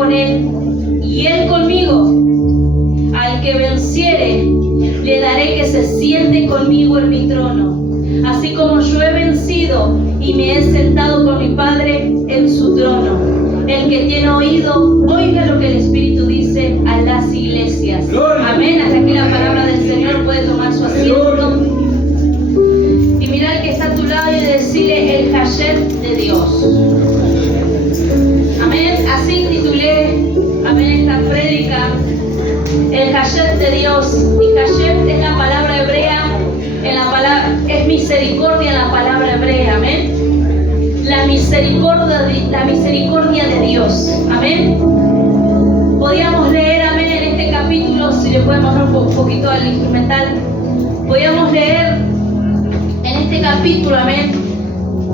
con él y él conmigo. Al que venciere, le daré que se siente conmigo en mi trono, así como yo he vencido y me he sentado con mi Padre en su trono. El que tiene oído, oiga lo que el Espíritu dice a las iglesias. Amén. Hasta aquí la palabra del Señor. Puede tomar su asiento. Y mirar al que está a tu lado y decirle el Hashem de Dios. Amén. Así titulé, amén, esta prédica. El Hashem de Dios. Y Hashem es la palabra hebrea, es misericordia en la palabra hebrea. Amén. La misericordia de Dios. Amén. Podíamos leer, amén, en este capítulo, si le podemos dar un poquito al instrumental, podíamos leer en este capítulo, amén,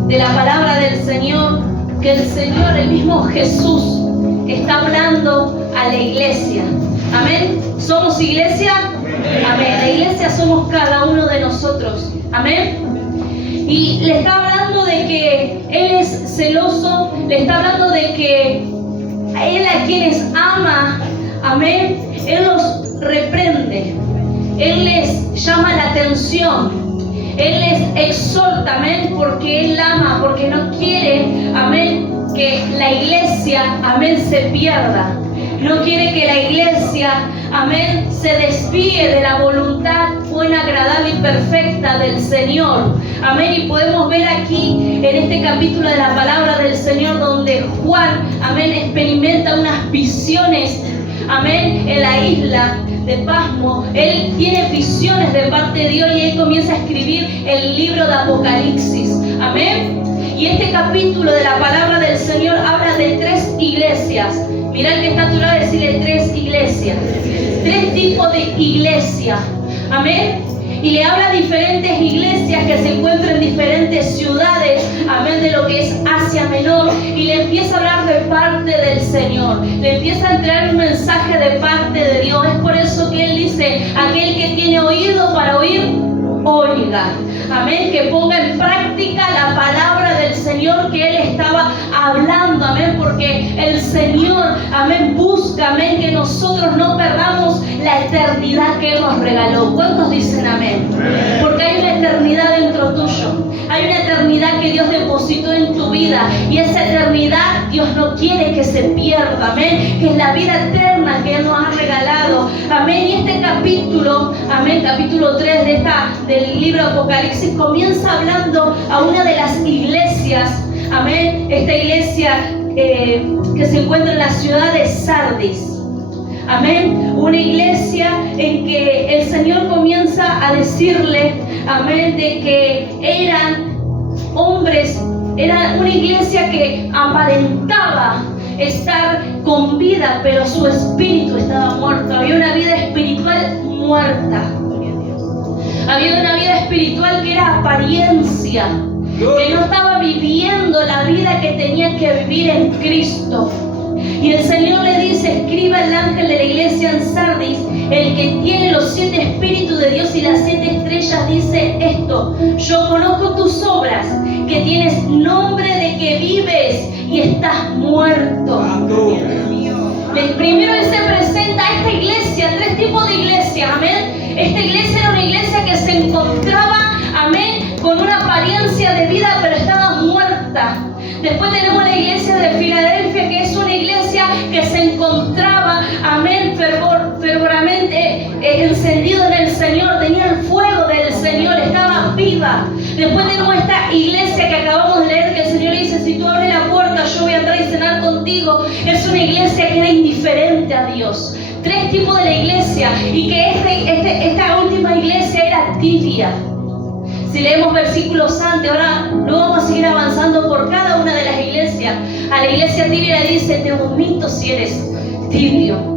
de la palabra del Señor, que el Señor, el mismo Jesús, está hablando a la iglesia. Amén. ¿Somos iglesia? Amén. La iglesia somos cada uno de nosotros. Amén. Y le está hablando de que Él es celoso, le está hablando de que Él a quienes ama, amén, Él los reprende, Él les llama la atención, Él les exhorta, amén, porque Él ama, porque no quiere, amén, que la iglesia, amén, se pierda. No quiere que la iglesia, amén, se desvíe de la voluntad buena, agradable y perfecta del Señor. Amén. Y podemos ver aquí en este capítulo de la palabra del Señor donde Juan, amén, experimenta unas visiones, amén, en la isla de Pasmo. Él tiene visiones de parte de Dios y él comienza a escribir el libro de Apocalipsis. Amén. Y este capítulo de la palabra del Señor habla de 3 iglesias. Mirá el que está a tu lado y decirle 3 iglesias. 3 tipos de iglesia. Amén. Y le habla a diferentes iglesias que se encuentran en diferentes ciudades. Amén. De lo que es Asia Menor. Y le empieza a hablar de parte del Señor. Le empieza a entregar un mensaje de parte de Dios. Es por eso que Él dice: aquel que tiene oído para oír, oiga. Amén. Que ponga en práctica la palabra del Señor que Él estaba hablando. Amén. Porque el Señor, amén, busca, amén, que nosotros no perdamos la eternidad que Él nos regaló. ¿Cuántos dicen amén? Porque hay una eternidad dentro tuyo. Hay una eternidad que Dios depositó en tu vida. Y esa eternidad Dios no quiere que se pierda. Amén. Que es la vida eterna que Él nos ha regalado. Amén. Y este capítulo, amén, capítulo 3 del libro de Apocalipsis comienza hablando a una de las iglesias. Amén. Esta iglesia que se encuentra en la ciudad de Sardis. Amén. Una iglesia en que el Señor comienza a decirle, amén, de que eran hombres, era una iglesia que aparentaba estar con vida, pero su espíritu estaba muerto. Había una vida espiritual muerta. Había una vida espiritual que era apariencia, que no estaba viviendo la vida que tenía que vivir en Cristo. Y el Señor le dice: escriba el ángel de la iglesia en Sardis, el que tiene los 7 espíritus de Dios y las 7 estrellas, dice esto: yo conozco tus obras, que tienes nombre de que vives y estás muerto. Primero Él se presenta a esta iglesia, 3 tipos de iglesias, amén. Esta iglesia era una iglesia que se encontraba, amén, con una apariencia de vida, pero estaba muerta. Después tenemos la iglesia de Filadelfia, que es una iglesia que se encontraba, amén, fervoramente encendido en el Señor, tenía el fuego del Señor, estaba viva. Después tenemos esta iglesia que acabamos de leer, que el Señor le dice: si tú abres la puerta, yo voy a entrar y cenar contigo. Es una iglesia que era indiferente a Dios. 3 tipos de la iglesia, y que esta última iglesia era tibia. Si leemos versículos antes, ahora luego vamos a seguir avanzando por cada una de las iglesias. A la iglesia tibia le dice: te vomito si eres tibio.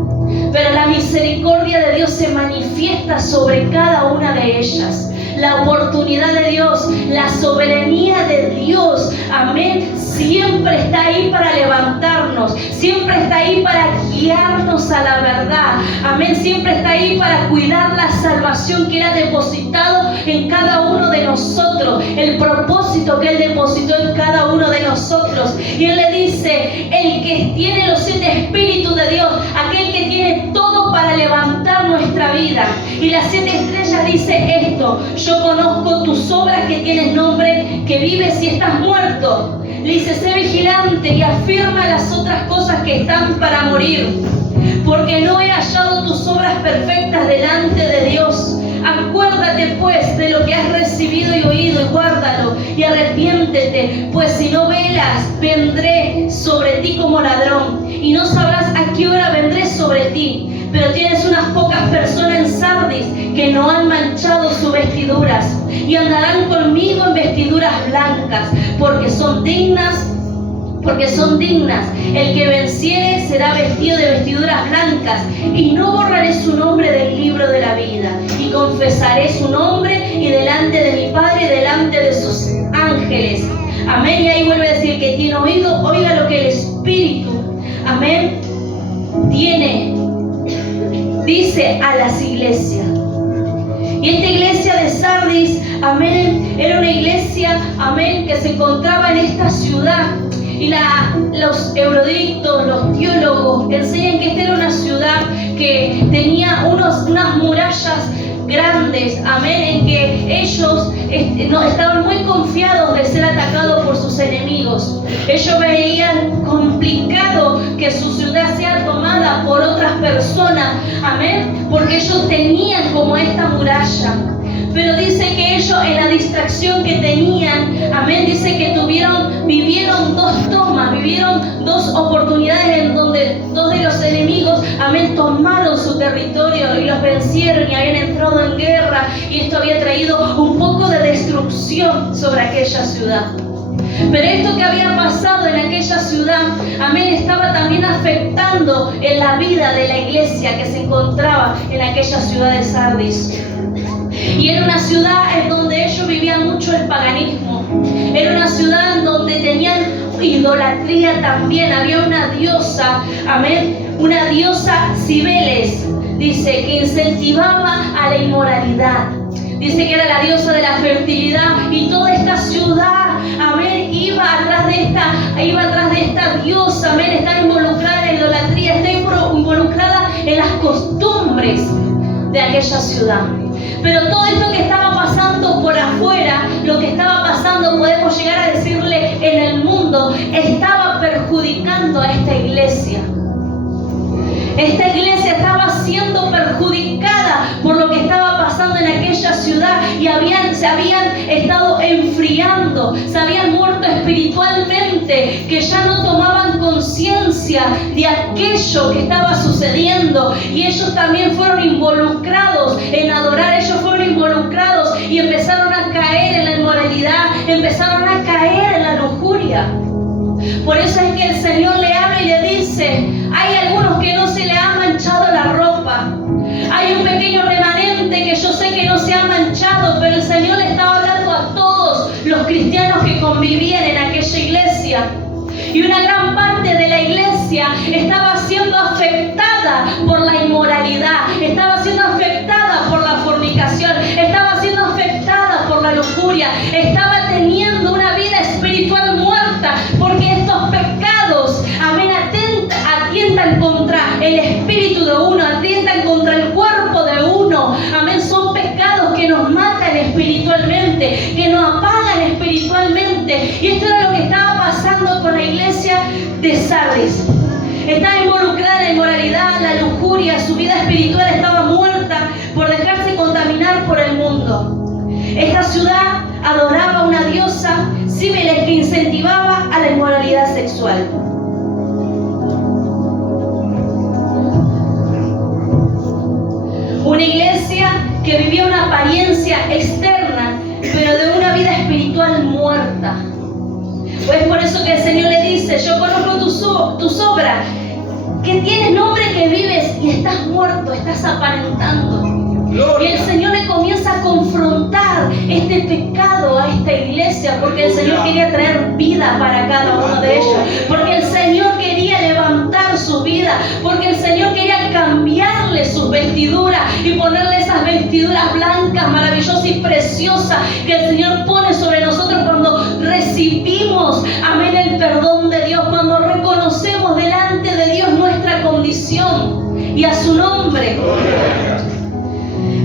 Pero la misericordia de Dios se manifiesta sobre cada una de ellas. La oportunidad de Dios, la soberanía de Dios, amén, siempre está ahí para levantarnos, siempre está ahí para guiarnos a la verdad, amén, siempre está ahí para cuidar la salvación que Él ha depositado en cada uno de nosotros, el propósito que Él depositó en cada uno de nosotros. Y Él le dice, el que tiene los 7 espíritus de Dios, aquel que tiene todo para levantar nuestra vida. Y las 7 estrellas dice esto: yo conozco tus obras, que tienes nombre, que vives y estás muerto. Le dice, sé vigilante y afirma las otras cosas que están para morir, porque no he hallado tus obras perfectas delante de Dios. Acuérdate pues de lo que has recibido y oído, y guárdalo, y arrepiéntete, pues si no velas, vendré sobre ti como ladrón, y no sabrás a qué hora vendré sobre ti. Pero tienes unas pocas personas en Sardis que no han manchado sus vestiduras, y andarán conmigo en vestiduras blancas, porque son dignas. El que venciere será vestido de vestiduras blancas, y no borraré su nombre del libro de la vida, y confesaré su nombre y delante de mi Padre y delante de sus ángeles. Amén. Y ahí vuelve a decir, que tiene oído, oiga lo que el Espíritu, amén, dice a las iglesias. Y esta iglesia de Sardis, amén, era una iglesia, amén, que se encontraba en esta ciudad. Y los eruditos, los teólogos enseñan que esta era una ciudad que tenía unas murallas grandes, amén, en que ellos no estaban muy confiados de ser atacados por sus enemigos. Ellos veían complicado que su ciudad sea tomada por otras personas, amén, porque ellos tenían como esta muralla. Pero dice que ellos, en la distracción que tenían, amén, dice que vivieron 2 tomas, vivieron 2 oportunidades en donde 2 de los enemigos, amén, tomaron su territorio y los vencieron y habían entrado en guerra, y esto había traído un poco de destrucción sobre aquella ciudad. Pero esto que había pasado en aquella ciudad, amén, estaba también afectando en la vida de la iglesia que se encontraba en aquella ciudad de Sardis. Y era una ciudad en donde ellos vivían mucho el paganismo. Era una ciudad en donde tenían idolatría también. Había una diosa, amén, una diosa Cibeles, dice, que incentivaba a la inmoralidad. Dice que era la diosa de la fertilidad, y toda esta ciudad, amén, iba atrás de esta diosa, amén, está involucrada en la idolatría, está involucrada en las costumbres de aquella ciudad. Pero todo esto que estaba pasando por afuera, lo que estaba pasando, podemos llegar a decirle, en el mundo, estaba perjudicando a esta iglesia. Esta iglesia estaba siendo perjudicada por lo que estaba pasando en aquella ciudad, y se habían estado enfriando, se habían muerto espiritualmente, que ya no tomaban conciencia de aquello que estaba sucediendo, y ellos también fueron involucrados en adorar, ellos fueron involucrados y empezaron a caer en la inmoralidad, empezaron a caer en la lujuria. Por eso es que el Señor le habla y le dice, hay algunos que no se le ha manchado la ropa, hay un pequeño remanente que yo sé que no se ha manchado, pero el Señor le estaba hablando a todos los cristianos que convivían en aquella iglesia. Y una gran parte de la iglesia estaba siendo afectada por la inmoralidad, estaba siendo afectada por la fornicación, estaba siendo afectada por la lujuria, estaba teniendo una vida espiritual muerta, porque estos pecados, amén, atientan contra el espíritu de uno, atientan contra el cuerpo de uno, amén, son pecados que nos matan espiritualmente, que nos apagan espiritualmente. Y esto era lo que estaba pasando con la iglesia de Sardis. Estaba involucrada en la inmoralidad, la lujuria, su vida espiritual estaba muerta por dejarse contaminar por el mundo. Esta ciudad adoraba a una diosa Cibeles que incentivaba a la inmoralidad sexual. Una iglesia que vivía una apariencia externa, pero de una vida espiritual muerta. Pues por eso que el Señor le dice, yo conozco tus obras, que tienes nombre, que vives y estás muerto, estás aparentando. Y el Señor le comienza a confrontar este pecado a esta iglesia, porque el Señor quería traer vida para cada uno de ellos, porque el Señor quería levantar su vida, porque el Señor quería cambiarle sus vestiduras y ponerle esas vestiduras blancas, maravillosas y preciosas que el Señor pone sobre nosotros cuando recibimos, amén, el perdón de Dios, cuando reconocemos delante de Dios nuestra condición y a su nombre.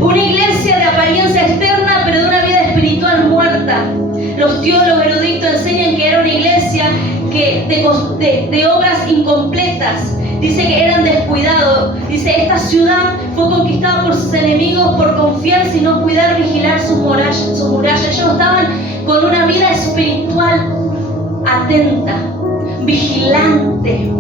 Una iglesia de apariencia externa, pero de una vida espiritual muerta. Los teólogos eruditos enseñan que era una iglesia de obras incompletas. Dice que eran descuidados. Dice, esta ciudad fue conquistada por sus enemigos por confiar sin no cuidar, vigilar sus murallas. Ellos estaban con una vida espiritual atenta, vigilante.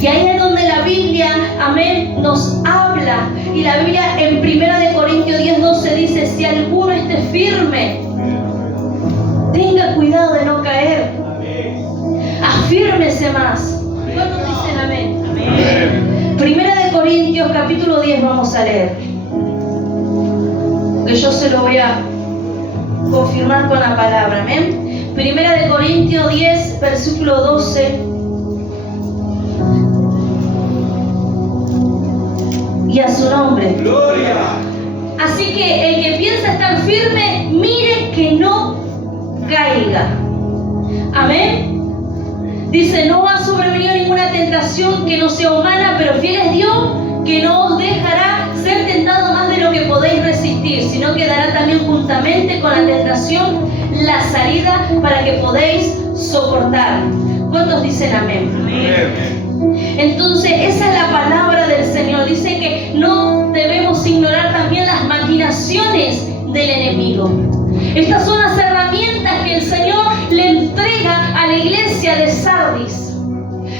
Y ahí es donde la Biblia, amén, nos habla. Y la Biblia en 1 Corintios 10:12 dice, si alguno esté firme, tenga cuidado de no caer. Afírmese más. ¿Cuántos dicen amén? Amén. 1 Corintios capítulo 10 vamos a leer. Que yo se lo voy a confirmar con la palabra, amén. 1 Corintios 10, versículo 12. Y a su nombre. ¡Gloria! Así que el que piensa estar firme, mire que no caiga. Amén. Dice, no va a sobrevenido ninguna tentación que no sea humana, pero fiel es Dios, que no os dejará ser tentado más de lo que podéis resistir, sino que dará también juntamente con la tentación la salida para que podéis soportar. ¿Cuántos dicen amén? Amén. Entonces, esa es la palabra del Señor. Dice que no debemos ignorar también las maquinaciones del enemigo. Estas son las herramientas que el Señor le entrega a la iglesia de Sardis.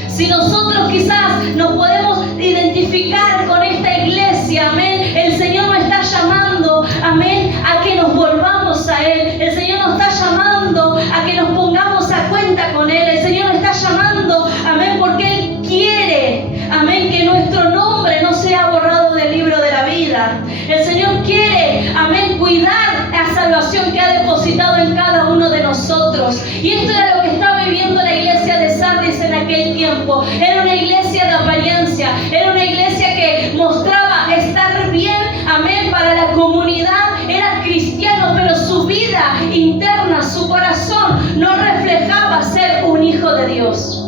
Si nosotros quizás nos podemos identificar con esta iglesia, amén, el Señor nos está llamando, amén, a que nos volvamos a Él. El Señor nos está llamando a que nos pongamos a cuenta con Él. El Señor nos está llamando, amén, porque Él quiere, amén, que nuestro nombre no sea borrado del libro de la vida. El Señor quiere, amén, cuidar la salvación que ha depositado en cada uno de nosotros. Y esto era lo que estaba viviendo la iglesia de Sardis en aquel tiempo. Era una iglesia de apariencia, era una iglesia que mostraba estar bien, amén, para la comunidad. Era cristiano, pero su vida interna, su corazón no reflejaba ser un hijo de Dios.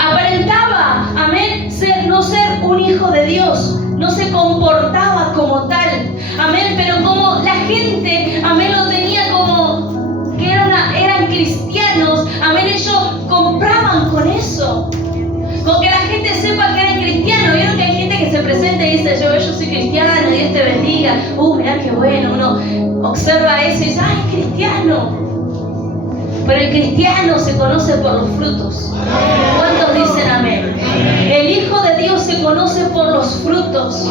Aparentaba, amén, no ser un hijo de Dios. No se comportaba como tal, amén, pero como la gente, amén, lo tenía como que eran cristianos, amén, ellos compraban con eso, con que la gente sepa que eran cristianos. Vieron que hay gente que se presenta y dice, yo soy cristiano, Dios te bendiga, mirá qué bueno, uno observa eso y dice, ay, cristiano. Pero el cristiano se conoce por los frutos. ¿Cuántos dicen amén? El Hijo de Dios se conoce por los frutos.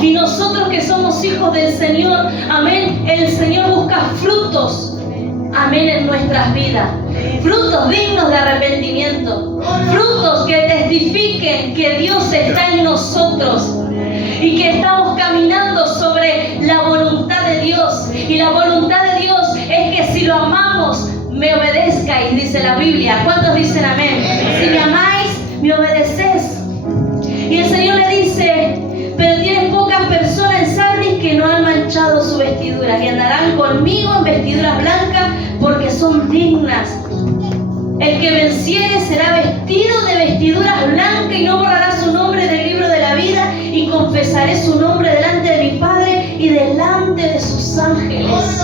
Y nosotros que somos hijos del Señor, amén, el Señor busca frutos, amén, en nuestras vidas. Frutos dignos de arrepentimiento. Frutos que testifiquen que Dios está en nosotros y que estamos caminando sobre la voluntad de Dios. Y la voluntad de Dios es que si lo amamos, me obedezcáis, dice la Biblia. ¿Cuántos dicen amén? Si me amáis, me obedecéis. Y el Señor le dice, pero tienen pocas personas en Sardis que no han manchado su vestidura y andarán conmigo en vestiduras blancas porque son dignas. El que venciere será vestido de vestiduras blancas y no borrará su nombre del libro de la vida, y confesaré su nombre delante de mi Padre y delante de sus ángeles.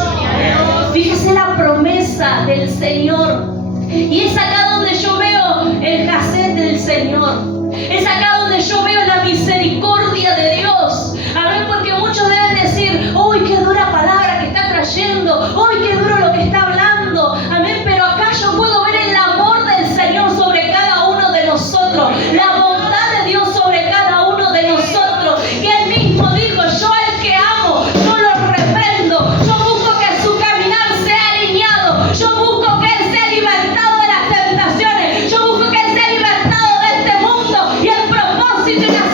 Fíjese la promesa del Señor. Y es acá donde yo veo el jacet del Señor. Es acá donde yo veo la misericordia de Dios. Amén, porque muchos deben decir, ¡uy, qué dura palabra que está trayendo! ¡Uy, qué duro lo que está hablando! Amén, pero acá yo puedo ver el amor del Señor sobre cada uno de nosotros. La bondad de Dios sobre cada uno de nosotros. Que Él mismo dijo, yo al que amo, yo lo reprendo. Yo busco que su caminar sea alineado. Yo busco que Él sea libertado de las tentaciones. Yo busco que Él sea libertado de este mundo. Y el propósito y la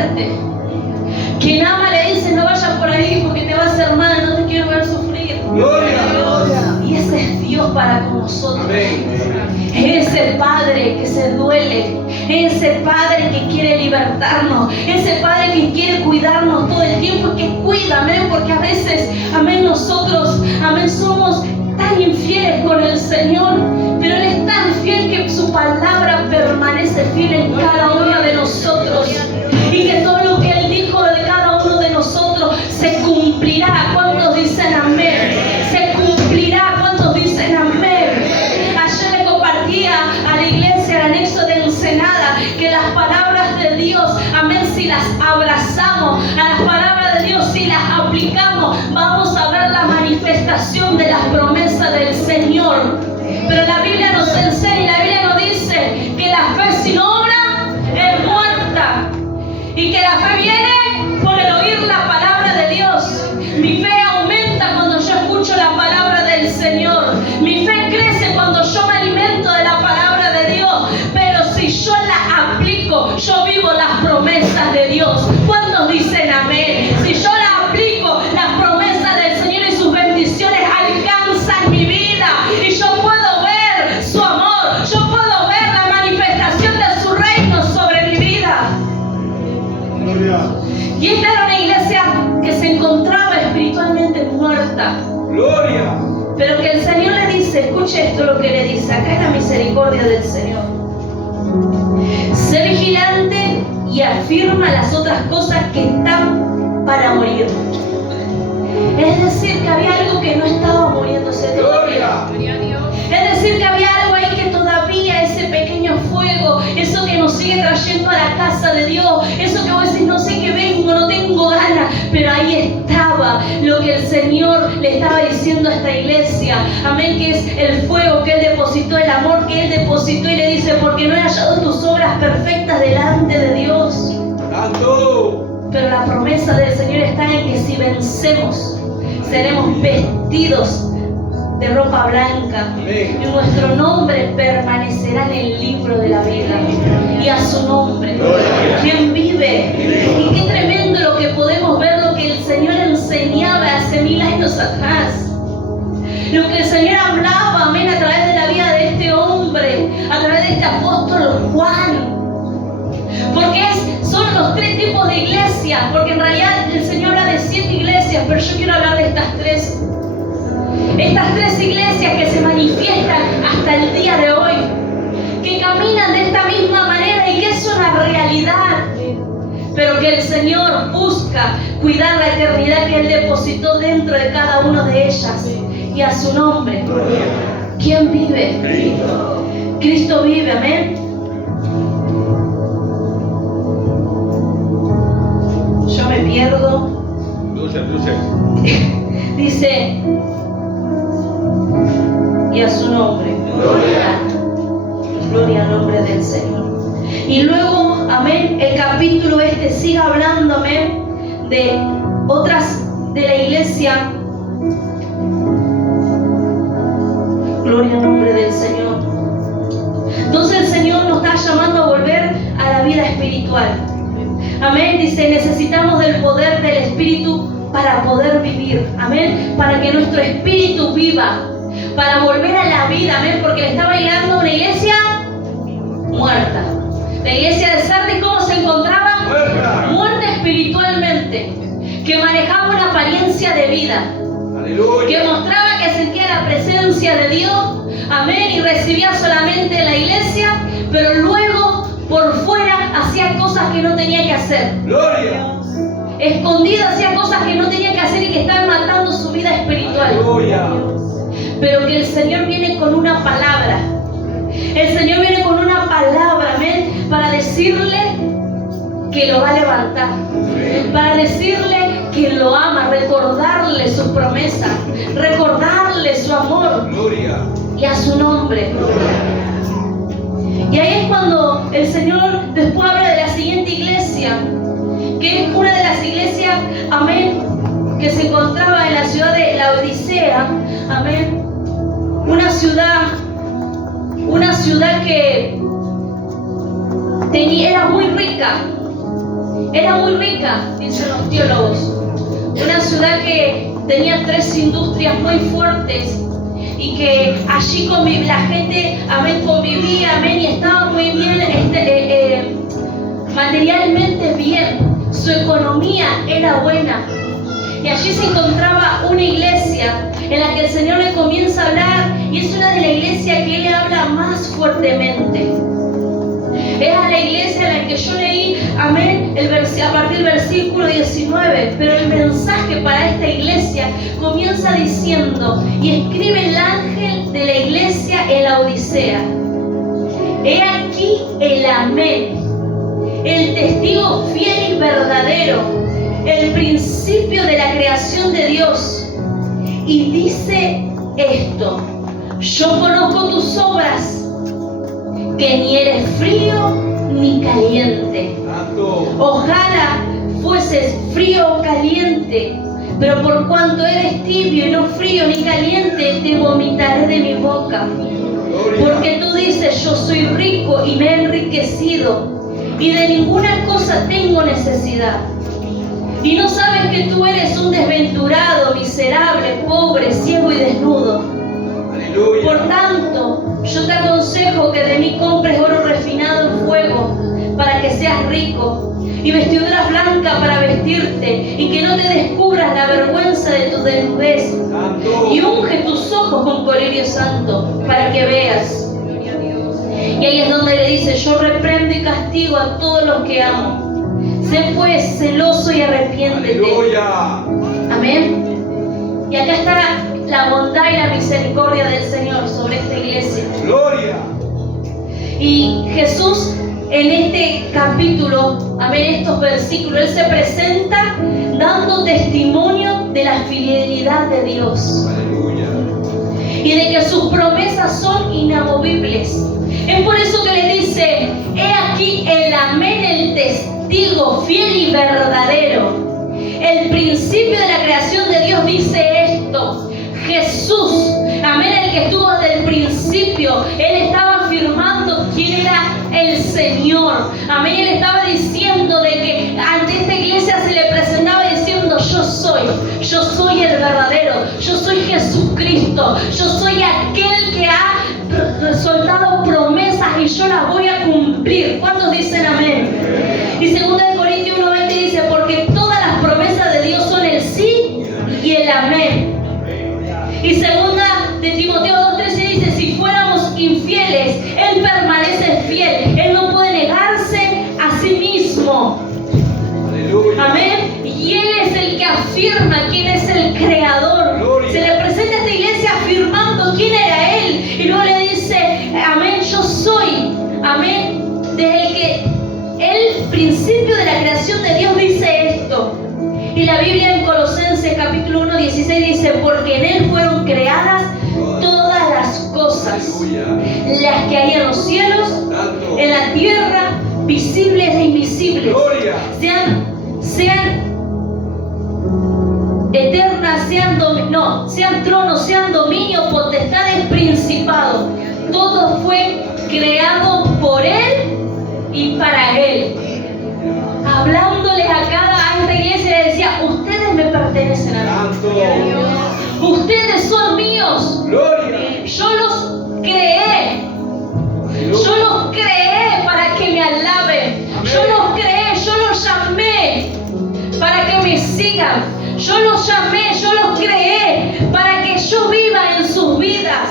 fuerte. Quien ama le dice, no vayas por ahí porque te va a hacer mal, no te quiero ver sufrir. Gloria. Y ese es Dios para con nosotros. Amén. Ese Padre que se duele, ese Padre que quiere libertarnos, ese Padre que quiere cuidarnos todo el tiempo y que cuida, amén, porque a veces, amén, nosotros, amén, somos tan infieles con el Señor, pero Él es tan fiel que su palabra permanece fiel en cada uno de nosotros y que todo lo que Él dijo de cada uno de nosotros se cumplirá. ¿Cuántos dicen amén? Se cumplirá. ¿Cuántos dicen amén? Ayer le compartía a la iglesia el anexo de Ensenada que las palabras de Dios, amén, si las abrazamos, a las palabras de Dios si las aplicamos, vamos a ver la manifestación de las promesas del Señor. Pero la Biblia nos enseña, la Biblia nos dice que la fe sin obra es muerta y que la fe viene por el oír la palabra de Dios. Mi fe aumenta cuando yo escucho la palabra del Señor. Mi fe crece cuando yo me alimento de la palabra de Dios. Pero si yo la aplico, yo vivo las promesas de Dios. ¿Cuántos dicen amén? Si yo la aplico, las promesas del Señor y sus bendiciones alcanzan mi vida. Y yo puedo ver su amor. Yo puedo ver la manifestación de su reino sobre mi vida. Gloria. Y esta era una iglesia que se encontraba espiritualmente muerta. Gloria. Pero que el Señor le dice, escuche esto lo que le dice, acá es la misericordia del Señor. Sé vigilante y afirma las otras cosas que están para morir. Es decir, que había algo que no estaba muriéndose todavía. Es decir, que había algo ahí que todavía, ese pequeño fuego, eso que nos sigue trayendo a la casa de Dios, eso que vos decís, no sé qué vengo, no tengo ganas, pero ahí estaba lo que el Señor le estaba diciendo a esta iglesia, amén, que es el fuego que Él depositó, el amor que Él depositó, y le dice, porque no he hallado tus obras perfectas delante de Dios. Santo. Pero la promesa del Señor está en que si vencemos, seremos vestidos de ropa blanca, y nuestro nombre permanecerá en el libro de la vida, y a su nombre, quien vive. Y qué tremendo lo que podemos ver, lo que el Señor enseñaba hace 1000 años atrás, lo que el Señor hablaba, amén, a través de la vida de este hombre, a través de este apóstol Juan. Porque son los 3 tipos de iglesias, porque en realidad el Señor habla de 7 iglesias, pero yo quiero hablar de estas 3. Estas 3 iglesias que se manifiestan hasta el día de hoy, que caminan de esta misma manera y que es una realidad, pero que el Señor busca cuidar la eternidad que Él depositó dentro de cada una de ellas, y a su nombre. ¿Quién vive? Cristo. Cristo vive, amén. Yo me pierdo. Luce. Dice, y a su nombre. Gloria al nombre del Señor. Y luego, amén, el capítulo sigue hablando, amén, de otras de la iglesia. Gloria al nombre del Señor. Entonces el Señor nos está llamando a volver a la vida espiritual. Amén, dice, necesitamos del poder del Espíritu para poder vivir. Amén, para que nuestro espíritu viva, para volver a la vida. Amén, porque le estaba llegando a una iglesia muerta. La iglesia de Sardis, ¿cómo se encontraba? Muerta espiritualmente, que manejaba una apariencia de vida. Aleluya. Que mostraba que sentía la presencia de Dios, amén, y recibía solamente la iglesia, pero luego por fuera hacía cosas que no tenía que hacer. Gloria. Escondida hacía cosas que no tenía que hacer y que estaban matando su vida espiritual. Aleluya. Pero que el Señor viene con una palabra. El Señor viene con una palabra, amén, para decirle que lo va a levantar, para decirle que lo ama, recordarle sus promesas, recordarle su amor. Gloria. Y a su nombre. Y ahí es cuando el Señor después habla de la siguiente iglesia, que es una de las iglesias, amén, que se encontraba en la ciudad de Laodicea, amén, una ciudad que era muy rica era muy rica, dicen los teólogos. Una ciudad que tenía 3 industrias muy fuertes y que allí la gente, amén, convivía, amén, y estaba muy bien, materialmente bien. Su economía era buena. Y allí se encontraba una iglesia en la que el Señor le comienza a hablar, y es una de las iglesias que Él le habla más fuertemente. Es a la iglesia en la que yo leí, amén, a partir del versículo 19, pero el mensaje para esta iglesia comienza diciendo, y escribe el ángel de la iglesia en la Odisea: he aquí el amén, el testigo fiel y verdadero, el principio de la creación de Dios. Y dice esto: yo conozco tus obras, que ni eres frío ni caliente. Ojalá fueses frío o caliente, pero por cuanto eres tibio y no frío ni caliente, te vomitaré de mi boca. Porque tú dices, yo soy rico y me he enriquecido, y de ninguna cosa tengo necesidad. Y no sabes que tú eres un desventurado, miserable, pobre, ciego y desnudo. Aleluya. Por tanto, yo te aconsejo que de mí compres oro refinado en fuego, para que seas rico, y vestiduras blancas para vestirte, y que no te descubras la vergüenza de tu desnudez. Y unge tus ojos con colirio santo, para que veas. Y ahí es donde le dice: yo reprendo y castigo a todos los que amo. Sé pues celoso y arrepiéntete. Aleluya. Amén. Y acá está la bondad y la misericordia del Señor sobre esta iglesia. Gloria. Y Jesús en este capítulo, amén, estos versículos, Él se presenta dando testimonio de la fidelidad de Dios. Aleluya. Y de que sus promesas son inamovibles. Es por eso que le dice: he aquí el amén, el testigo fiel y verdadero. El principio de la creación de Dios dice esto. Jesús, amén, el que estuvo desde el principio, Él estaba afirmando quién era el Señor. Amén, Él estaba diciendo de que ante esta iglesia se le presentaba diciendo: yo soy el verdadero, yo soy Jesucristo, yo soy aquel que ha soltado promesas y yo las voy a cumplir. ¿Cuántos dicen amén? Y 2 Corintios 1:20 dice: porque todas las promesas de Dios son el sí y el amén. Y 2 Timoteo 2:13 dice: si fuéramos infieles, Él permanece fiel, Él no puede negarse a sí mismo. Aleluya. Amén. Y Él es el que afirma quién es el creador. Gloria. Se le presenta a esta iglesia afirmando quién era Él, y luego le dice: amén, yo soy. Amén. Desde el que el principio de la creación de Dios dice esto. Y la Biblia en Colosenses capítulo 1:16 dice: porque en Él fueron creadas todas las cosas, las que hay en los cielos, en la tierra, visibles e invisibles, sean eternas, sean tronos, sean dominios, potestades, principados. Todo fue creado por Él y para Él. Hablándoles a esta iglesia, le decía: ustedes me pertenecen a mí. Ustedes son míos. Gloria. Yo los creé. Yo los creé para que me alaben. Yo los creé, yo los llamé para que me sigan. Yo los llamé, yo los creé para que yo viva en sus vidas.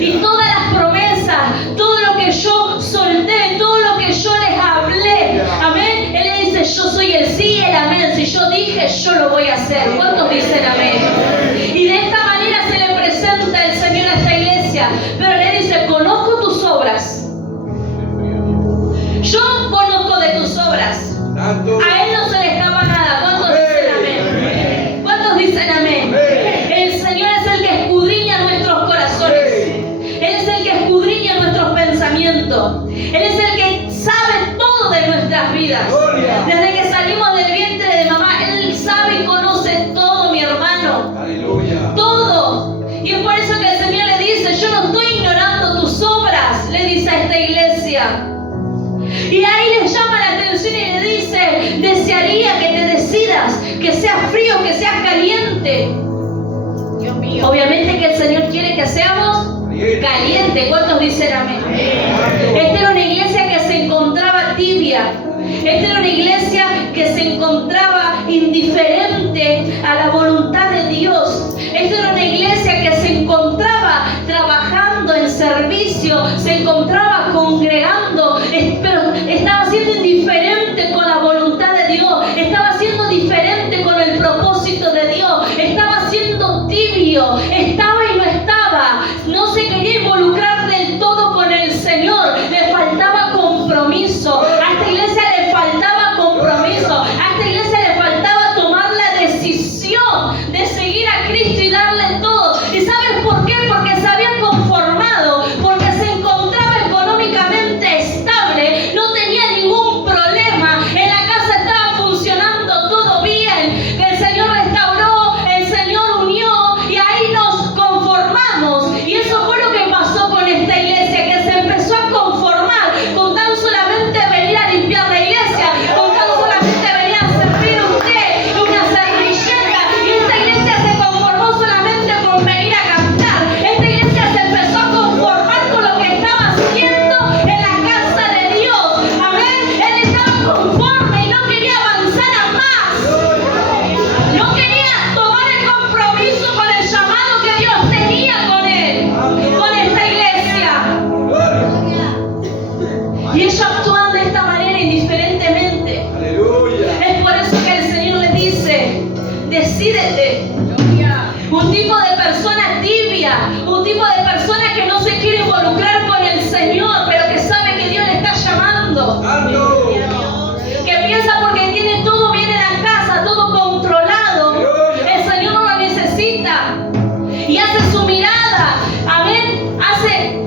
Y todas las promesas, todo lo que yo solté, todo lo que yo les hablé, amén, Él le dice: yo soy el sí y el amén. Si yo dije, yo lo voy a hacer. ¿Cuántos dicen amén? Y de esta manera se le presenta el Señor a esta iglesia, pero le dice: conozco tus obras. Yo conozco de tus obras. A Él no se le escapa nada. ¿Cuántos dicen amén? ¿Cuántos dicen amén? El Señor es el que escudriña nuestros corazones. Él es el que escudriña nuestros pensamientos. Él es el que sabe todo de nuestras vidas. Desde que salimos del vientre de mamá, Él sabe y conoce todo, mi hermano. Aleluya. Todo. Y es por eso que el Señor le dice: yo no estoy ignorando tus obras, le dice a esta iglesia. Y ahí les llama la atención y le dice: que seas frío, que seas caliente. Dios mío. Obviamente que el Señor quiere que seamos calientes. ¿Cuántos dicen amén? Esta era una iglesia que se encontraba tibia. Esta era una iglesia que se encontraba indiferente a la voluntad de Dios. Esta era una iglesia que se encontraba trabajando en servicio, se encontraba congregando, pero estaba siendo indiferente con la voluntad de Dios, estaba siendo diferente con el propósito de Dios, estaba siendo tibio, estaba y no estaba, no se quería involucrar del todo con el Señor, le faltaba compromiso. A esta iglesia le faltaba compromiso, a esta iglesia le faltaba tomar la decisión de seguir a Cristo y darle todo. ¿Y sabes por qué? Porque se había conformado, porque se encontraba económicamente estable, no tenía ningún problema, en la casa estaba funcionando todo bien, el Señor restauró, el Señor unió y ahí nos conformamos. Y eso fue lo que pasó con esta iglesia, que se empezó a conformar con tan solamente venir a limpiar la iglesia, con tan solamente venir a servir un té y una servilleta. Y esta iglesia se conformó solamente con venir a cantar. Esta iglesia se empezó a conformar con lo que estaba haciendo en la casa de Dios. Amén. Él estaba conforme y no quería avanzar a más. No quería tomar el compromiso con el llamado que Dios tenía con él, con esta iglesia. Y ellos actúan de esta manera indiferentemente. Aleluya. Es por eso que el Señor les dice: decídete. Gloria. Un tipo de persona tibia, un tipo de persona que no se quiere involucrar con el Señor, pero que sabe que Dios le está llamando. Santo. Que piensa porque tiene todo bien en la casa, todo controlado, el Señor no lo necesita. Y hace su mirada, amén,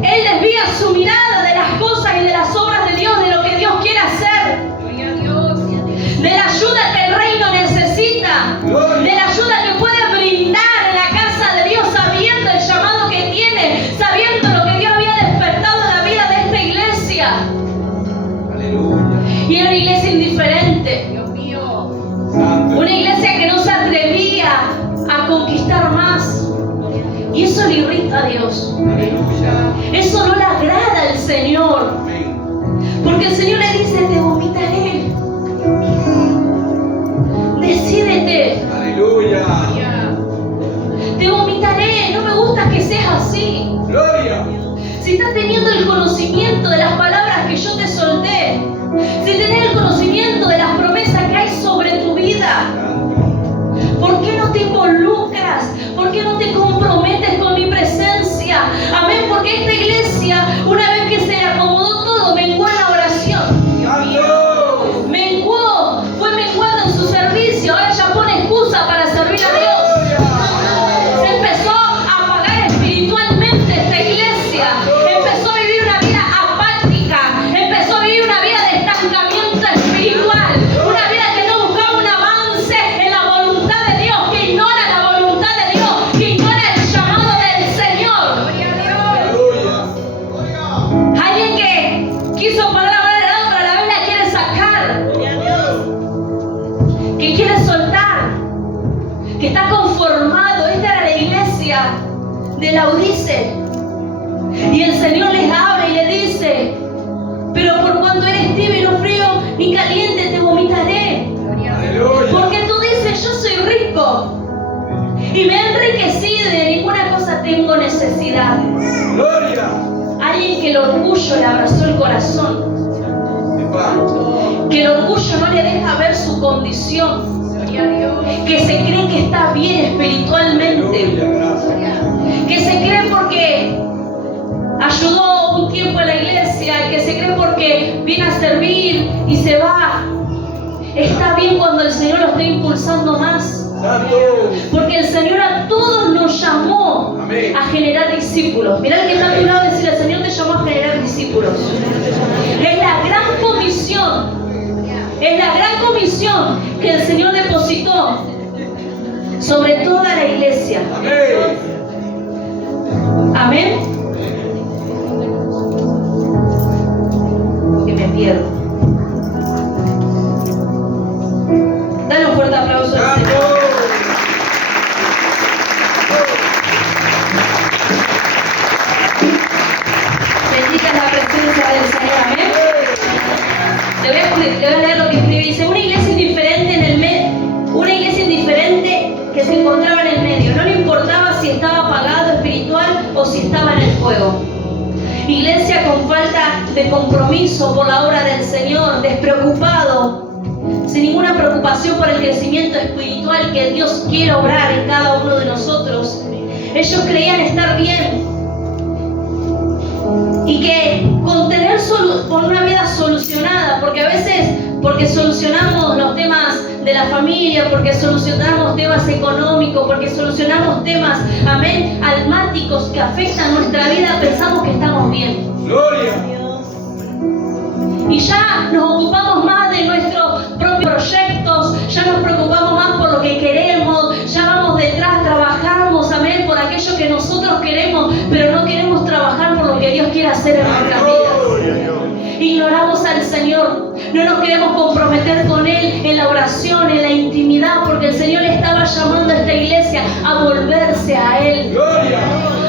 él desvía su mirada de las cosas y de las obras de Dios, de lo que Dios quiere hacer, Gloria a Dios. de la ayuda que el reino necesita, de la ayuda que puede brindar en la casa de Dios, sabiendo el llamado que tiene, sabiendo lo que Dios había despertado en la vida de esta iglesia. Aleluya. Y era una iglesia indiferente, Dios mío. Santo. una iglesia que no se atrevía a conquistar más. Y eso le irrita a Dios, Aleluya. eso no le agrada al Señor, Amén. porque el Señor le dice: te vomitaré. Decídete, Aleluya. Gloria. te vomitaré. No me gusta que seas así. Gloria. Si estás teniendo el conocimiento de las palabras que yo te solté, si tenés el conocimiento de las promesas que hay sobre tu vida, Santo. ¿por qué no te involucras? ¿Por qué no te comprometes con mi presencia? Amén, porque esta iglesia, una vez que se le acomodó todo, menguó en la oración. Santo. Menguó, fue menguando en su servicio, ahora ya pone excusa para servir a Dios. Se empezó a apagar espiritualmente esta iglesia, empezó a vivir una vida apática, empezó a vivir una vida de estancamiento espiritual, una vida que no buscaba un avance en la voluntad de Dios, que ignora la voluntad de Dios, que ignora el llamado del Señor. Gloria a Dios. Aleluya. Alguien que quiso parar a el lado, pero a la vez la quiere sacar, Gloria a Dios. que quiere soltar, que está conformado. Esta era la iglesia de Laodice. Y el Señor les habla y le dice: pero por cuanto eres tibio y no frío ni caliente, te vomitaré. Gloria a Dios. Aleluya. Porque tú dices: yo soy rico y me he enriquecido y de ninguna cosa tengo necesidad. Gloria. Alguien que el orgullo le abrazó el corazón, Santo. que el orgullo no le deja ver su condición, Gloria a Dios. que se cree que está bien espiritualmente, Aleluya. Gracias. que se cree porque ayudó un tiempo en la iglesia, que se cree porque viene a servir y se va. Está bien cuando el Señor lo está impulsando más, Santo. porque el Señor a todos nos llamó Amén. a generar discípulos. Mirá el que está a tu lado y decirle: el Señor te llamó a generar discípulos. Es la gran comisión, es la gran comisión que el Señor depositó sobre toda la iglesia. Amén. Amén. Que me pierdo. Dale un fuerte fuerte aplauso al Señor. Bendita es la presencia del Señor, amén. Le voy a leer lo que escribe. Dice, una iglesia indiferente en el medio, una iglesia indiferente que se encontraba en el medio. No le importaba si estaba apagado espiritual o si estaba en el fuego. Iglesia con falta de compromiso por la obra del Señor, despreocupado, sin ninguna preocupación por el crecimiento espiritual que Dios quiere obrar en cada uno de nosotros. Ellos creían estar bien y que con tener con una vida solucionada, porque a veces porque solucionamos los temas de la familia, porque solucionamos temas económicos, porque solucionamos temas, amén, almáticos que afectan nuestra vida, pensamos que estamos bien. Gloria. Y ya nos ocupamos más de nuestros propios proyectos, ya nos preocupamos más por lo que queremos, ya vamos detrás, trabajamos, amén, por aquello que nosotros queremos, pero no queremos trabajar por lo que Dios quiere hacer en nuestras vidas. Ignoramos al Señor, no nos queremos comprometer con Él en la oración, en la intimidad, porque el Señor estaba llamando a esta iglesia a volverse a Él. Gloria.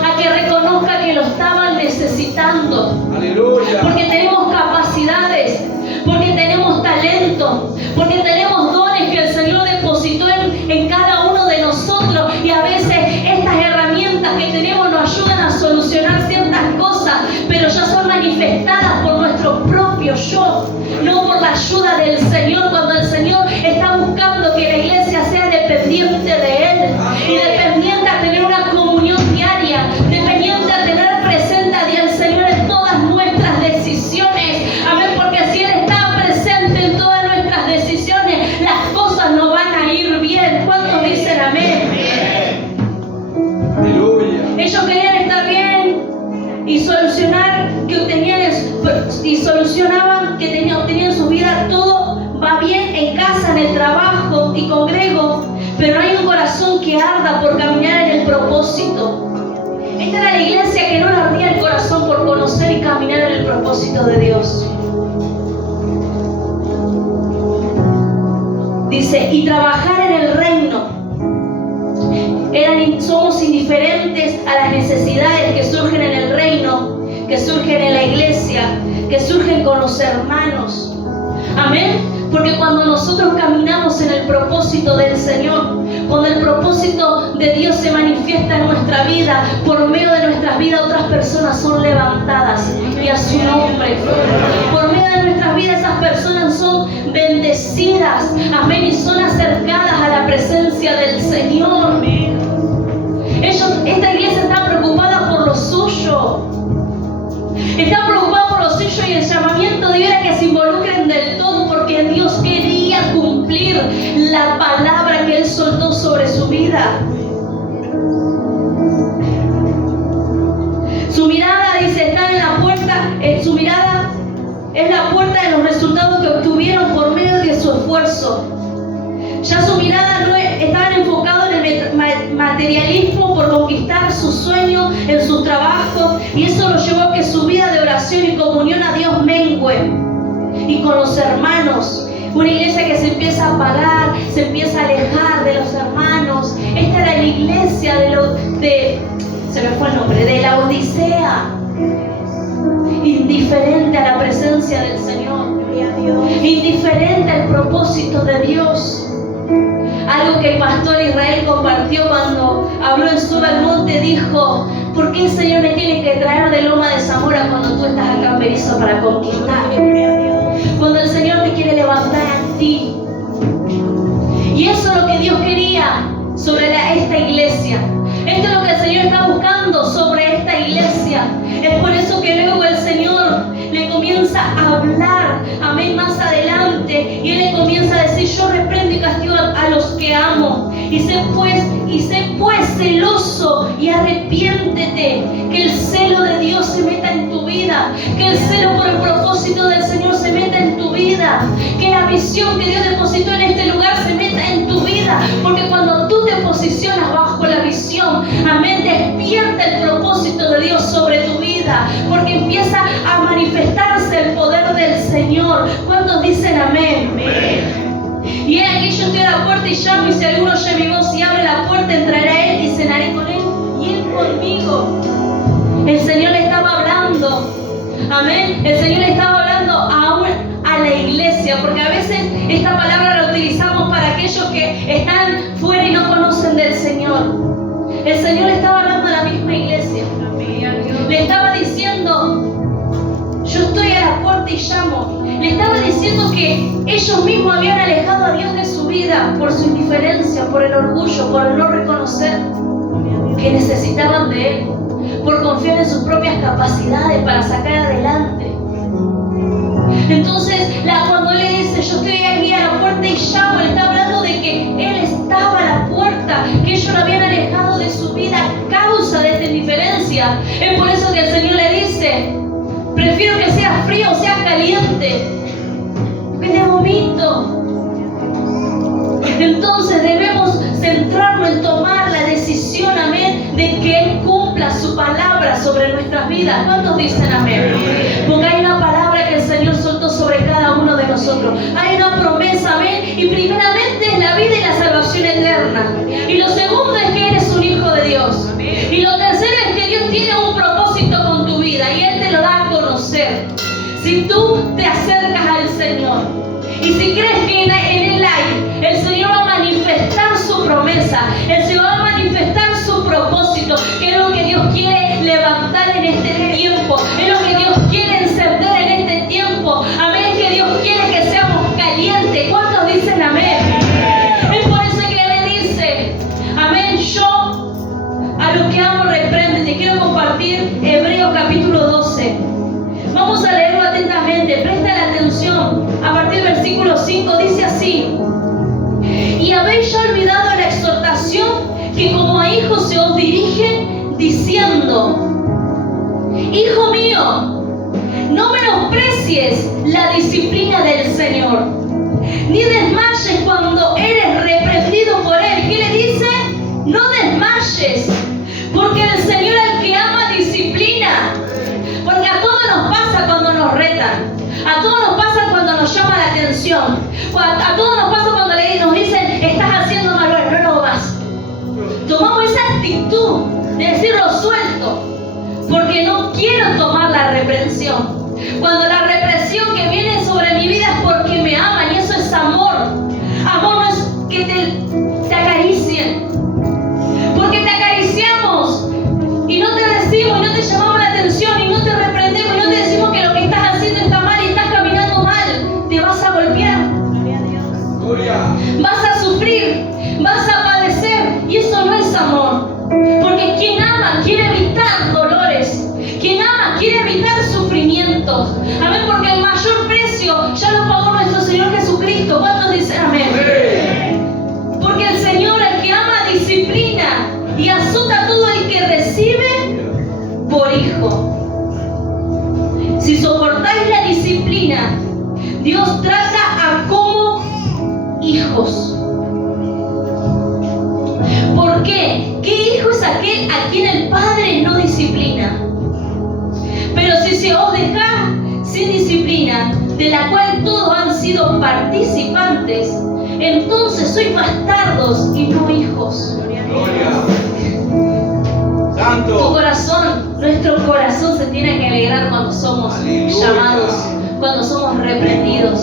A que reconozca que lo estaban necesitando. Aleluya. Porque tenemos capacidades, porque tenemos talento, porque tenemos dones que el Señor depositó en cada uno de nosotros, y a veces estas herramientas que tenemos nos ayudan a solucionar ciertas cosas, pero ya son manifestadas por nuestro propio yo, no por la ayuda del Señor, cuando el Señor está buscando que la iglesia sea dependiente de Él y dependiente a tener una comunión diaria, dependiente a tener presente al Señor en todas nuestras decisiones. Amén, porque si Él está presente en todas nuestras decisiones, las cosas no van a ir bien. ¿Cuántos dicen amén? Aleluya. Ellos querían estar bien y solucionar que solucionaban que obtenían su vida, todo va bien en casa, en el trabajo y congrego, pero no hay un corazón que arda por caminar en el propósito. Esta era la iglesia que no le ardía el corazón por conocer y caminar en el propósito de Dios. Dice, y trabajar en el reino. Somos indiferentes a las necesidades que surgen en el reino, que surgen en la iglesia, que surgen con los hermanos. Amén. Porque cuando nosotros caminamos en el propósito del Señor, cuando el propósito de Dios se manifiesta en nuestra vida, por medio de nuestras vidas otras personas son levantadas y a su nombre. Por medio de nuestras vidas esas personas son bendecidas, amén, y son acercadas a la presencia del Señor. Esta iglesia está preocupada por lo suyo. Está preocupada por lo suyo, y el llamamiento de Dios era que se involucren del todo, porque Dios quería cumplir la palabra que Él soltó sobre su vida. Su mirada, dice, está en la puerta, su mirada es la puerta de los resultados que obtuvieron por medio de su esfuerzo. Ya su mirada no estaban enfocados en el materialismo por conquistar su sueño en su trabajo, y eso lo llevó a que su vida de oración y comunión a Dios mengue. Y con los hermanos, una iglesia que se empieza a apagar, se empieza a alejar de los hermanos. Esta era la iglesia se me fue el nombre, de la Odisea, indiferente a la presencia del Señor, indiferente al propósito de Dios. Algo que el pastor Israel compartió cuando habló en Sube al Monte, dijo: ¿por qué el Señor me tiene que traer de Loma de Zamora cuando tú estás acá en Berisso para conquistar? Cuando el Señor te quiere levantar a ti. Y eso es lo que Dios quería sobre esta iglesia. Esto es lo que el Señor está buscando sobre esta iglesia. Es por eso que luego el Señor le comienza a hablar, amén, más adelante, y Él le comienza a decir: yo reprendo y castigo a los que amo, y sé pues celoso y arrepiéntete. Que el celo de Dios se meta en tu vida, que el celo por el propósito del Señor se meta en tu vida, que la visión que Dios depositó en este lugar se meta en tu vida, porque cuando tú te posicionas bajo la visión, amén, despierta el propósito de Dios sobre tu vida, porque empieza a manifestarse el poder del Señor. ¿Cuántos dicen amén? Amén. Y Y he aquí yo estoy a la puerta y llamo, y si alguno oye mi voz y abre la puerta, entraré a él y cenaré con él y él conmigo. El Señor le estaba hablando. Amén. El Señor le estaba hablando a la iglesia, porque a veces esta palabra la utilizamos para aquellos que están fuera y no conocen del Señor. El Señor le estaba hablando a la misma iglesia. Le estaba diciendo, yo estoy a la puerta y llamo. Le estaba diciendo que ellos mismos habían alejado a Dios de su vida por su indiferencia, por el orgullo, por el no reconocer que necesitaban de Él, por confiar en sus propias capacidades para sacar adelante. Entonces, cuando Él le dice, yo estoy aquí a la puerta y llamo, le está hablando de que Él estaba a la puerta, que ellos lo habían alejado de su vida a causa de esta indiferencia. Es por eso que el Señor le dice, prefiero que seas frío o seas caliente, que te vomito. Entonces debemos centrarnos en tomar la decisión, amén, de que Él cumpla su palabra sobre nuestras vidas. ¿Cuántos dicen amén? Porque hay una palabra que el Señor soltó sobre cada uno de nosotros. Hay una promesa, amén, y primeramente es la vida y la salvación eterna. Y lo segundo es que eres un hijo de Dios. Y lo tercero es que Dios tiene un propósito con tu vida y Él te lo da a conocer. Si tú te acercas al Señor y si crees que en Él hay, el Señor va a manifestar su promesa, el Señor va a manifestar su propósito, que es lo que Dios quiere levantar en este tiempo, es lo que Dios quiere encender en este tiempo. Amén, que Dios quiere que seamos calientes. ¿Cuántos dicen amén? Es por eso que Él dice, amén, yo a los que amo reprendo. Te quiero compartir Hebreos capítulo 12. Vamos a leerlo atentamente, presta la atención. A partir del versículo 5 dice así: y habéis ya olvidado la exhortación que como a hijos se os dirige, diciendo: hijo mío, no menosprecies la disciplina del Señor, ni desmayes cuando eres reprendido por Él. ¿Qué le dice? No desmayes, porque el Señor al que ama disciplina. Porque a todos nos pasa cuando nos retan, a todos nos pasa cuando nos llama la atención, a todos nos pasa cuando nos dicen, estás haciendo mal, no lo hagas. Tomamos esa actitud de decirlo suelto, porque no quiero tomar la reprensión. Cuando la represión que viene sobre mi vida es porque me aman, y eso es amor. Amor no es que te acaricien, porque te acariciamos y no te decimos y no te llamamos la atención y no te reprendemos y no te decimos que lo que estás haciendo está mal y estás caminando mal. Te vas a golpear, vas a sufrir, vas a padecer, y eso no es amor. Porque quien ama quiere evitar dolores, quien ama quiere evitar sufrimientos. Amén, porque el mayor precio ya lo pagó nuestro Señor Jesucristo. ¿Cuántos dicen amén? Porque el Señor, al que ama, disciplina y azota a todo el que recibe por hijo. Si soportáis la disciplina, Dios trata a como hijos. ¿Por qué? ¿Qué hijo es aquel a quien el Padre no disciplina? Pero si se os deja sin disciplina, de la cual todos han sido participantes, entonces sois bastardos y no hijos. Gloria. Tu Santo. corazón, nuestro corazón se tiene que alegrar cuando somos llamados, cuando somos reprendidos,